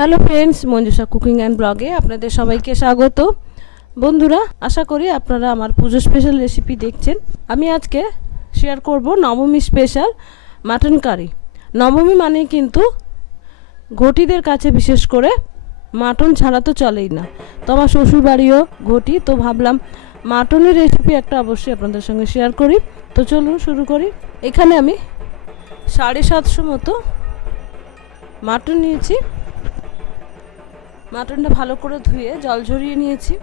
Hello friends, Manjusha cooking and ব্লগে আপনাদের সবাইকে স্বাগত। বন্ধুরা, আশা করি আপনারা আমার পুজো স্পেশাল রেসিপি দেখছেন। আমি আজকে শেয়ার করব নবমী স্পেশাল মাটন কারি। নবমী মানে কিন্তু ঘটিদের কাছে বিশেষ করে মাটন ছাড়া তো চলেই না। তো আমার শ্বশুরবাড়িও ঘটি, তো ভাবলাম মাটনের রেসিপি একটা অবশ্যই আপনাদের সঙ্গে শেয়ার করি। তো চলুন শুরু করি। এখানে আমি 750 মতো মাটন নিয়েছি। মাটনটা ভালো করে ধুয়ে জল ঝরিয়ে নিয়েছি।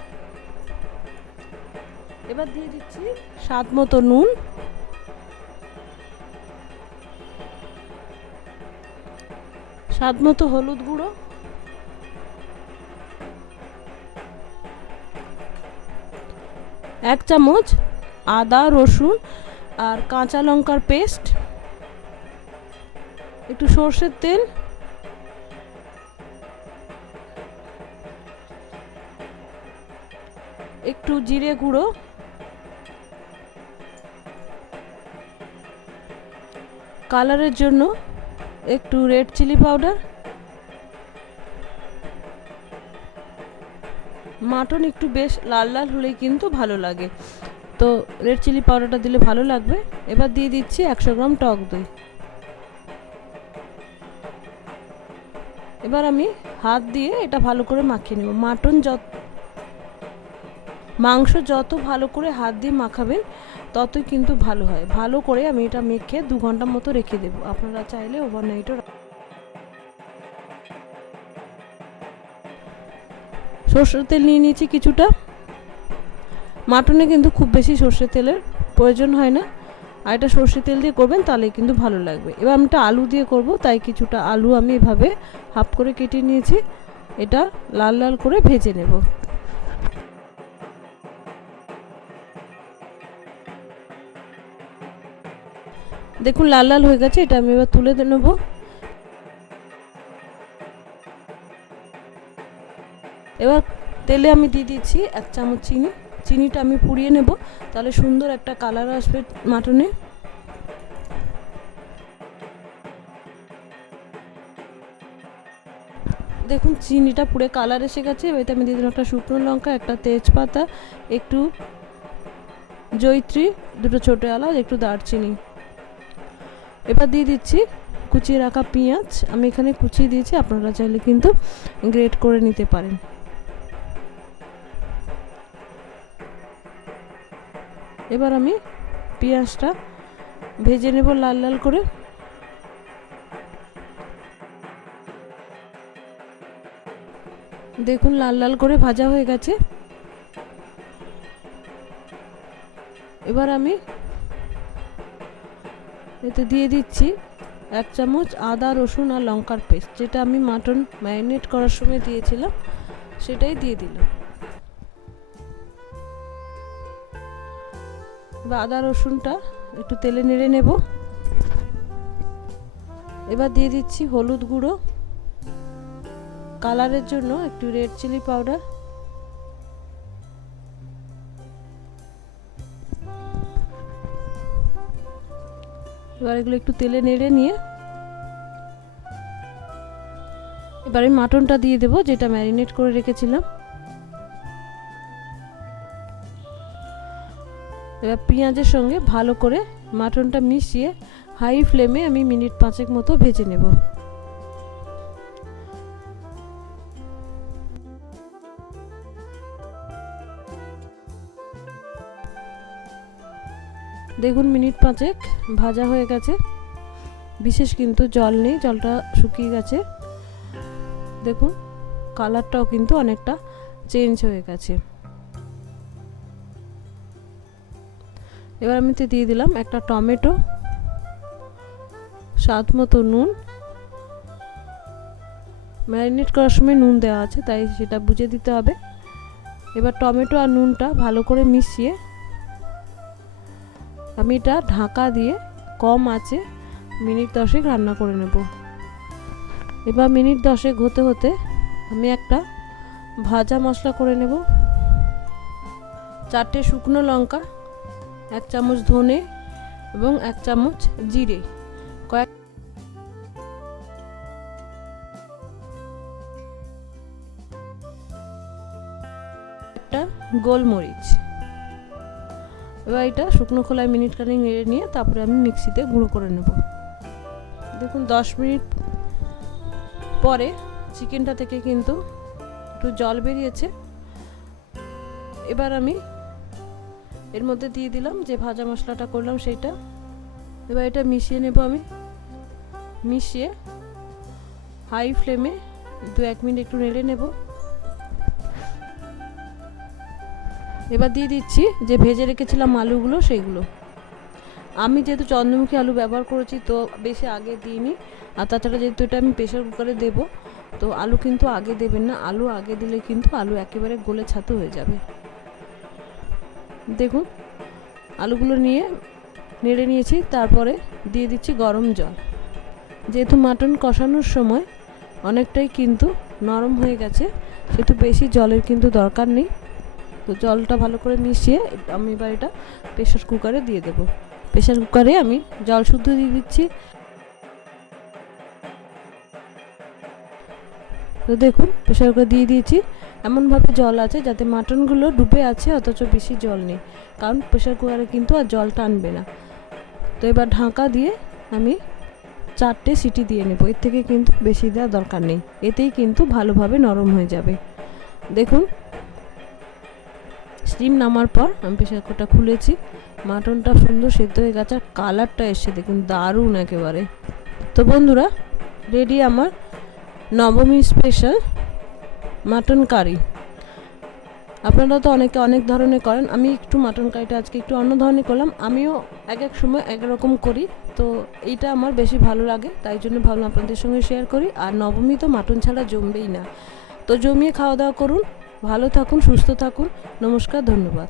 এবার দিয়ে দিচ্ছি স্বাদ মতো নুন, স্বাদ মতো হলুদ গুঁড়ো, এক চামচ আদা রসুন আর কাঁচা লঙ্কার পেস্ট, একটু সর্ষের তেল, একটু জিরে গুঁড়ো, কালারের জন্য একটু রেড চিলি পাউডার। মাটন একটু বেশ লাল লাল হলেই কিন্তু ভালো লাগে, তো রেড চিলি পাউডারটা দিলে ভালো লাগবে। এবার দিয়ে দিচ্ছি 100 গ্রাম টক দই। এবার আমি হাত দিয়ে এটা ভালো করে মাখিয়ে নেব। মাংস যত ভালো করে হাত দিয়ে মাখাবেন ততই কিন্তু ভালো হয়। ভালো করে আমি এটা মেখে 2 ঘন্টার মতো রেখে দেবো। আপনারা চাইলে ওভারনাইটও। সরষের তেল নিয়ে নিয়েছি কিছুটা। মাটনে কিন্তু খুব বেশি সরষের তেলের প্রয়োজন হয় না, আর এটা সরষের তেল দিয়ে করবেন তাহলে কিন্তু ভালো লাগবে। এবার আমি এটা আলু দিয়ে করব, তাই কিছুটা আলু আমি এভাবে হাফ করে কেটে নিয়েছি। এটা লাল লাল করে ভেজে নেব। দেখুন লাল লাল হয়ে গেছে, এটা আমি এবার তুলে নেব। এবার তেলে আমি দিয়ে দিচ্ছি 1 চামচ চিনি। চিনিটা আমি পুড়িয়ে নেব, তাহলে সুন্দর একটা কালার আসবে মাটনে। দেখুন চিনিটা পুড়ে কালার এসে গেছে। এবারে আমি দিয়ে দিলাম একটা শুকনো লঙ্কা, একটা তেজপাতা, একটু জয়িত্রী, 2টো ছোটো এলাচ, একটু দারচিনি। এবার দিয়ে দিচ্ছি কুচিয়ে রাখা পেঁয়াজ। আমি এখানে কুচিয়ে দিয়েছি, আপনারা চাইলে কিন্তু গ্রেট করে নিতে পারেন। এবার আমি পেঁয়াজটা ভেজে নেব লাল লাল করে। দেখুন লাল লাল করে ভাজা হয়ে গেছে। এবার আমি এতে দিয়ে দিচ্ছি 1 চামচ আদা রসুন আর লঙ্কার পেস্ট, যেটা আমি মাটন ম্যারিনেট করার সময় দিয়েছিলাম, সেটাই দিয়ে দিলাম। এবার আদা রসুনটা একটু তেলে নেড়ে নেব। এবার দিয়ে দিচ্ছি হলুদ গুঁড়ো, কালারের জন্য একটু রেড চিলি পাউডার, এবার এগুলো একটু তেলে নেড়ে নিয়ে এবারে মাটনটা দিয়ে দেবো, যেটা ম্যারিনেট করে রেখেছিলাম। এবার পেঁয়াজের সঙ্গে ভালো করে মাটনটা মিশিয়ে হাই ফ্লেমে আমি মিনিট 5 মতো ভেজে নেব। দেখুন মিনিট 5 ভাজা হয়ে গেছে, বিশেষ কিন্তু জল নেই, জলটা শুকিয়ে গেছে। দেখুন কালারটাও কিন্তু অনেকটা চেঞ্জ হয়ে গেছে। এবার আমি দিয়ে দিলাম একটা টমেটো, স্বাদ মতো নুন। ম্যারিনেট করার সময় নুন দেওয়া আছে, তাই সেটা বুঝে দিতে হবে। এবার টমেটো আর নুনটা ভালো করে মিশিয়ে আমি এটা ঢাকা দিয়ে কম আঁচে মিনিট 10 রান্না করে নেব। এবার মিনিট 10 হতে হতে আমি একটা ভাজা মশলা করে নেব। 4টে শুকনো লঙ্কা, 1 চামচ ধনে এবং 1 চামচ জিরে, 4টা গোলমরিচ। এবার এটা শুকনো খোলায় মিনিট খানেক নেড়ে নিয়ে তারপরে আমি মিক্সিতে গুঁড়ো করে নেব। দেখুন 10 মিনিট পরে চিকেনটা থেকে কিন্তু একটু জল বেরিয়েছে। এবার আমি এর মধ্যে দিয়ে দিলাম যে ভাজা মশলাটা করলাম সেইটা। এবার এটা মিশিয়ে নেব। আমি মিশিয়ে হাই ফ্লেমে 2-1 মিনিট একটু নেড়ে নেব। এবার দিয়ে দিচ্ছি যে ভেজে রেখেছিলাম আলুগুলো, সেইগুলো। আমি যেহেতু চন্দ্রমুখী আলু ব্যবহার করেছি তো বেশি আগে দিইনি। আর তাছাড়া যেহেতু এটা আমি প্রেশার কুকারে দেবো তো আলু কিন্তু আগে দেবেন না। আলু আগে দিলে কিন্তু আলু একেবারে গলে ছাতু হয়ে যাবে। দেখুন আলুগুলো নিয়ে নেড়ে নিয়েছি, তারপরে দিয়ে দিচ্ছি গরম জল। যেহেতু মাটন কষানোর সময় অনেকটাই কিন্তু নরম হয়ে গেছে সেহেতু বেশি জলের কিন্তু দরকার নেই। তো জলটা ভালো করে মিশিয়ে আমি এবার এটা প্রেশার কুকারে দিয়ে দেব। প্রেশার কুকারে আমি জল শুদ্ধ দিয়ে দিচ্ছি। তো দেখুন প্রেশার কুকার দিয়ে দিয়েছি। এমনভাবে জল আছে যাতে মাটনগুলো ডুবে আছে অথচ বেশি জল নেই, কারণ প্রেশার কুকারে কিন্তু আর জল টানবে না। তো এবার ঢাকা দিয়ে আমি 4টে সিটি দিয়ে নেব। এর থেকে কিন্তু বেশি দেওয়ার দরকার নেই, এতেই কিন্তু ভালোভাবে নরম হয়ে যাবে। দেখুন স্টিম নামার পর আমি প্রেশার কুকারটা খুলেছি। মাটনটা সুন্দর সেদ্ধ হয়ে গেছে আর কালারটা এসে দেখুন দারুণ একেবারে। তো বন্ধুরা রেডি আমার নবমী স্পেশাল মাটন কারি। আপনারা তো অনেকে অনেক ধরনের করেন, আমি একটু মাটন কারিটা আজকে একটু অন্য ধরনের করলাম। আমিও এক এক সময় এক রকম করি, তো এইটা আমার বেশি ভালো লাগে তাই জন্য ভাবলাম আপনাদের সঙ্গে শেয়ার করি। আর নবমী তো মাটন ছাড়া জমবেই না, তো জমিয়ে খাওয়া দাওয়া করুন, ভালো থাকুন, সুস্থ থাকুন। নমস্কার, ধন্যবাদ।